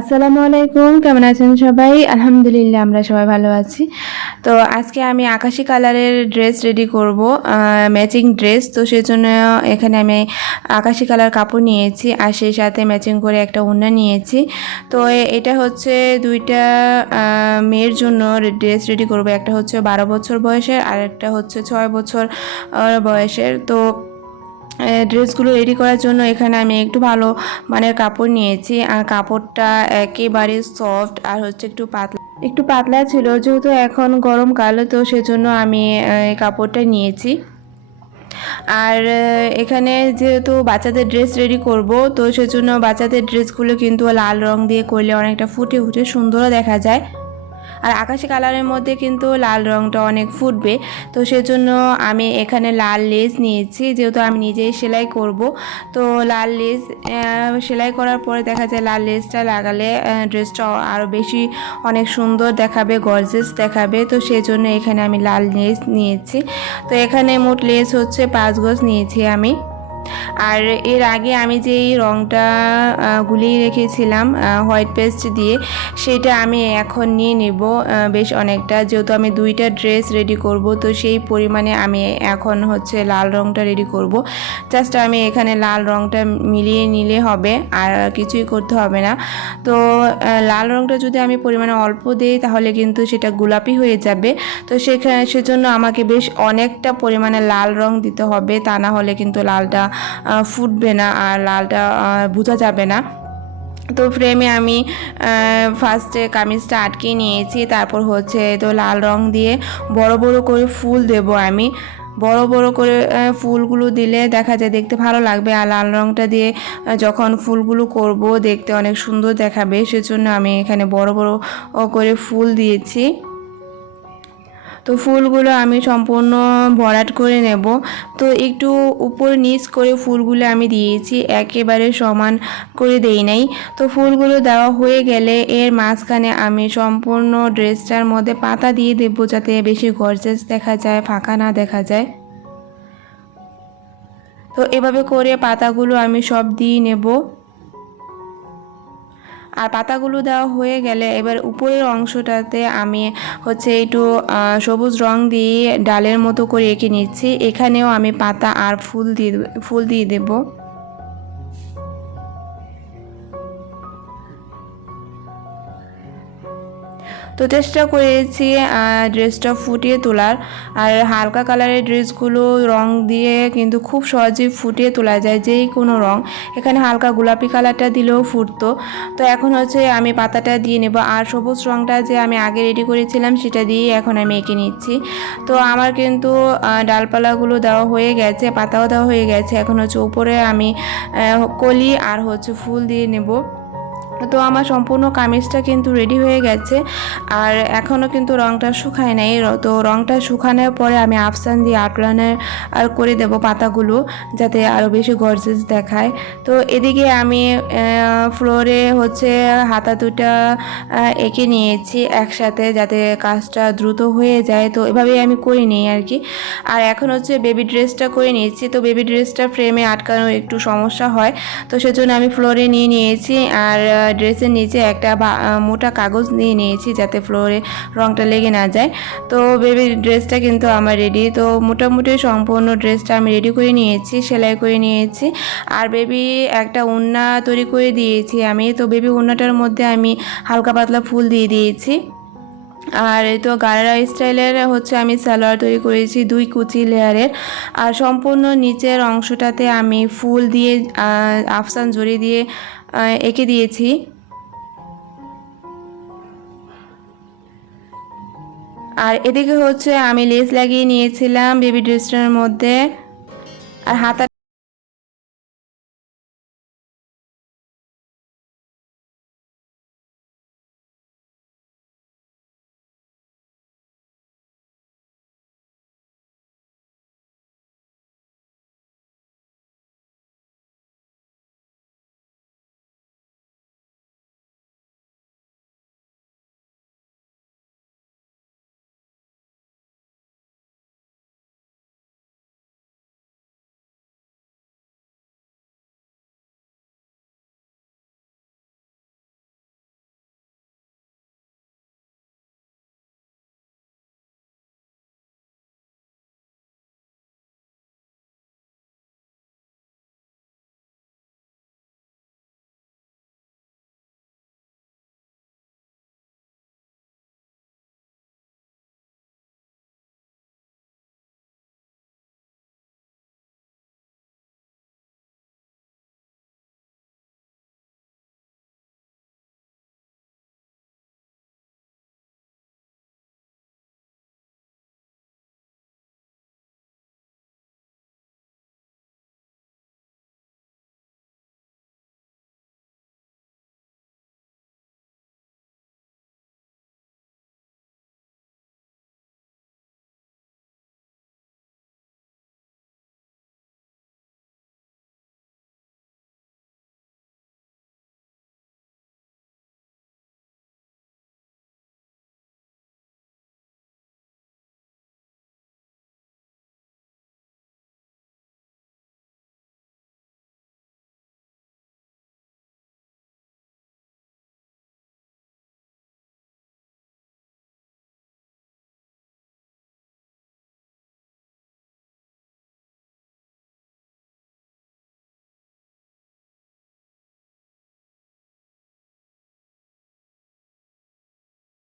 আসসালামু আলাইকুম, কেমন আছেন সবাই? আলহামদুলিল্লাহ আমরা সবাই ভালো আছি। তো আজকে আমি আকাশি কালারের ড্রেস রেডি করব, ম্যাচিং ড্রেস। তো সেজন্য এখানে আমি আকাশি কালার কাপড় নিয়েছি আর সেই সাথে ম্যাচিং করে একটা ওড়না নিয়েছি। তো এটা হচ্ছে দুইটা মেয়ের জন্য ড্রেস রেডি করব। একটা হচ্ছে 12 বছর বয়সের আর একটা হচ্ছে 6 বছর বয়সের। তো ড্রেসগুলো রেডি করার জন্য এখানে আমি একটু ভালো মানের কাপড় নিয়েছি আর কাপড়টা একেবারে সফট আর হচ্ছে একটু পাতলা ছিল, যেহেতু এখন গরমকাল তো সেজন্য আমি এই কাপড়টা নিয়েছি। আর এখানে যেহেতু বাচ্চাদের ড্রেস রেডি করব, তো সেজন্য বাচ্চাদের ড্রেসগুলো কিন্তু লাল রং দিয়ে করলে অনেকটা ফুটে উঠে সুন্দরও দেখা যায়। আর আকাশি কালারের মধ্যে কিন্তু লাল রংটা অনেক ফুটবে। তো সেজন্য আমি এখানে লাল লেস নিয়েছি, যেহেতু আমি নিজেই সেলাই করব। তো লাল লেস সেলাই করার পরে দেখা যায় লাল লেসটা লাগালে ড্রেসটা আরও বেশি অনেক সুন্দর দেখাবে, গর্জিয়াস দেখাবে। তো সেজন্য এখানে আমি লাল লেস নিয়েছি। তো এখানে মোট লেস হচ্ছে 5 গজ নিয়েছি আমি। আর এর আগে আমি যেই রংটা গুলিয়ে রেখেছিলাম হোয়াইট পেস্ট দিয়ে, সেটা আমি এখন নিয়ে নেব বেশ অনেকটা, যেহেতু আমি দুইটা ড্রেস রেডি করব। তো সেই পরিমাণে আমি এখন হচ্ছে লাল রংটা রেডি করব। জাস্ট আমি এখানে লাল রংটা মিলিয়ে নিলে হবে, আর কিছুই করতে হবে না। তো লাল রংটা যদি আমি পরিমাণে অল্প দিই তাহলে কিন্তু সেটা গোলাপি হয়ে যাবে। তো সেজন্য আমাকে বেশ অনেকটা পরিমাণে লাল রং দিতে হবে, তা না হলে কিন্তু লালটা ফুটবে না আর লালটা বোঝা যাবে না। তো ফ্রেমে আমি ফার্স্টে কামিজটা আটকে নিয়েছি, তারপর হচ্ছে তো লাল রং দিয়ে বড় বড় করে ফুল দেব আমি। বড় বড় করে ফুলগুলো দিলে দেখা যায় দেখতে ভালো লাগবে, আর লাল রংটা দিয়ে যখন ফুলগুলো করব দেখতে অনেক সুন্দর দেখাবে। সেজন্য আমি এখানে বড় বড় করে ফুল দিয়েছি। তো ফুলগুলো আমি সম্পূর্ণ ভরাট করে নেব। তো একটু উপর নিচ করে ফুলগুলো আমি দিয়েছি, একেবারে সমান করে দেই নাই। তো ফুলগুলো দেওয়া হয়ে গেলে এর মাঝখানে আমি সম্পূর্ণ ড্রেসটার মধ্যে পাতা দিয়ে দেবো, যাতে বেশি গর্জিয়াস দেখা যায়, ফাঁকা না দেখা যায়। তো এভাবে করে পাতাগুলো আমি সব দিয়ে নেব। আর পাতাগুলো দেওয়া হয়ে গেলে এবার উপরের অংশটাতে আমি হচ্ছে একটু সবুজ রং দিয়ে ডালের মতো করে এঁকে নিচ্ছি। এখানেও আমি পাতা আর ফুল দিয়ে দেবো। তো চেষ্টা করেছি ড্রেসটা ফুটিয়ে তোলার। আর হালকা কালারের ড্রেসগুলো রং দিয়ে কিন্তু খুব সহজেই ফুটিয়ে তোলা যায়, যেই কোনো রং। এখানে হালকা গোলাপি কালারটা দিলেও ফুটতো। তো এখন হচ্ছে আমি পাতাটা দিয়ে নেব, আর সবুজ রংটা যে আমি আগে রেডি করেছিলাম সেটা দিয়ে এখন আমি এঁকে নিচ্ছি। তো আমার কিন্তু ডালপালাগুলো দেওয়া হয়ে গেছে, পাতাও দেওয়া হয়ে গেছে। এখন হচ্ছে উপরে আমি কলি আর হচ্ছে ফুল দিয়ে নেব। তো আমার সম্পূর্ণ কামিজটা কিন্তু রেডি হয়ে গেছে, আর এখনও কিন্তু রংটা শুকায় নাই। তো রংটা শুকানোর পরে আমি আফসান দিয়ে আউটলাইনার আর করে দেব পাতাগুলো, যাতে আরও বেশি গর্জিয়াস দেখায়। তো এদিকে আমি ফ্লোরে হচ্ছে হাতা দুটা এঁকে নিয়েছি একসাথে, যাতে কাজটা দ্রুত হয়ে যায়। তো এভাবেই আমি করে নিই আর কি। আর এখন হচ্ছে বেবি ড্রেসটা করে নিয়েছি। তো বেবি ড্রেসটা ফ্রেমে আটকানোর একটু সমস্যা হয়, তো সেজন্য আমি ফ্লোরে নিয়ে নিয়েছি। আর ড্রেসের নিচে একটা মোটা কাগজ নিয়ে নিয়েছি, যাতে ফ্লোরে রংটা লেগে না যায়। তো বেবি ড্রেসটা কিন্তু আমার রেডি। তো মোটামুটি সম্পূর্ণ ড্রেসটা আমি রেডি করে নিয়েছি, সেলাই করে নিয়েছি। আর বেবি একটা ওড়না তৈরি করে দিয়েছি আমি। তো বেবি ওড়নাটার মধ্যে আমি হালকা পাতলা ফুল দিয়ে দিয়েছি। আর এই তো গারারা স্টাইলের হচ্ছে আমি সালোয়ার তৈরি করেছি 2 কুচি লেয়ারের। আর সম্পূর্ণ নিচের অংশটাতে আমি ফুল দিয়ে আফসান জড়ি দিয়ে এঁকে দিয়েছি। আর এদিকে হচ্ছে আমি লেস লাগিয়ে নিয়েছিলাম বেবি ড্রেসটার মধ্যে। আর হাতা